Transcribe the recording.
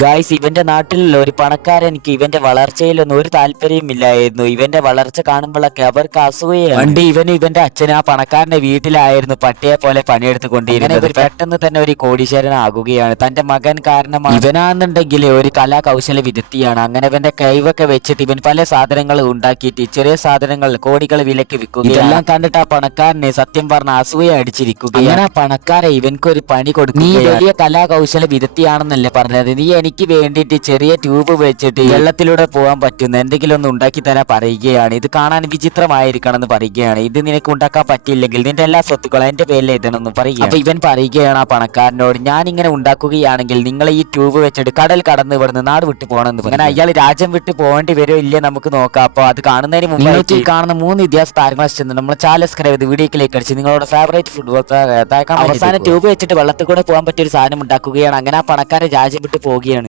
Guys, ഇവന്റെ നാട്ടിലുള്ള ഒരു പണക്കാരനിക്ക് ഇവന്റെ വളർച്ചയിലൊന്നും ഒരു താല്പര്യമില്ലായിരുന്നു. ഇവന്റെ വളർച്ച കാണുമ്പോഴൊക്കെ അവർക്ക് അസൂയയാണ്. പണ്ട് ഇവന്റെ അച്ഛൻ ആ പണക്കാരന്റെ വീട്ടിലായിരുന്നു പട്ടിയെ പോലെ പണിയെടുത്തുകൊണ്ടിരുന്നത്. പെട്ടെന്ന് തന്നെ ഒരു കോടീശ്വരനാകുകയാണ്. തന്റെ മകൻ കാരണമാണ്. ഇവനാണെന്നുണ്ടെങ്കിൽ ഒരു കലാകൗശല വിദഗ്ധിയാണ്. അങ്ങനെ ഇവന്റെ കഴിവൊക്കെ വെച്ചിട്ട് ഇവൻ പല സാധനങ്ങൾ ഉണ്ടാക്കിയിട്ട് ചെറിയ സാധനങ്ങൾ കോടികൾ വിലക്ക് വിൽക്കുക. ഇതെല്ലാം കണ്ടിട്ട് ആ പണക്കാരനെ സത്യം പറഞ്ഞ അസൂയ അടിച്ചിരിക്കുക. അങ്ങനെ ആ പണക്കാരെ ഇവൻക്കൊരു പണി കൊടുക്കും. നീ വലിയ കലാകൗശല വിദഗ്ധിയാണെന്നല്ലേ പറഞ്ഞത്, നീ എനിക്ക് വേണ്ടിയിട്ട് ചെറിയ ട്യൂബ് വെച്ചിട്ട് വെള്ളത്തിലൂടെ പോകാൻ പറ്റുന്ന എന്തെങ്കിലും ഒന്ന് ഉണ്ടാക്കി തരാൻ പറയുകയാണ്. ഇത് കാണാൻ വിചിത്രമായിരിക്കണം എന്ന് പറയുകയാണ്. ഇത് നിനക്ക് ഉണ്ടാക്കാൻ പറ്റിയില്ലെങ്കിൽ നിന്റെ എല്ലാ സ്വത്തുക്കളും എന്റെ പേരിൽ എഴുതണമെന്ന് പറയുക. അപ്പൊ ഇവൻ പറയുകയാണ് ആ പണക്കാരനോട്, ഞാൻ ഇങ്ങനെ ഉണ്ടാക്കുകയാണെങ്കിൽ നിങ്ങൾ ഈ ട്യൂബ് വെച്ചിട്ട് കടൽ കടന്ന് ഇവിടുന്ന് നാട് വിട്ടു പോകണമെന്ന്. അങ്ങനെ അയാൾ രാജ്യം വിട്ട് പോകേണ്ടി വരുമോ ഇല്ലേ നമുക്ക് നോക്കാം. അപ്പൊ അത് കാണുന്നതിന് മുമ്പ് കാണുന്ന 3 ഇതിഹാസ താരങ്ങളെ ചെന്ന് നമ്മൾ ചാനൽ വീഡിയോയിലേക്ക് അടിച്ച് നിങ്ങളുടെ ഫേവറേറ്റ് ഫുട്ബോൾ അവസാനം ട്യൂബ് വെച്ചിട്ട് വെള്ളത്തിൽ കൂടെ പോകാൻ പറ്റിയ ഒരു സാധനം ഉണ്ടാക്കുകയാണ്. അങ്ങനെ ആ പണക്കാരൻ രാജ്യം വിട്ട് പോവുകയാണ്.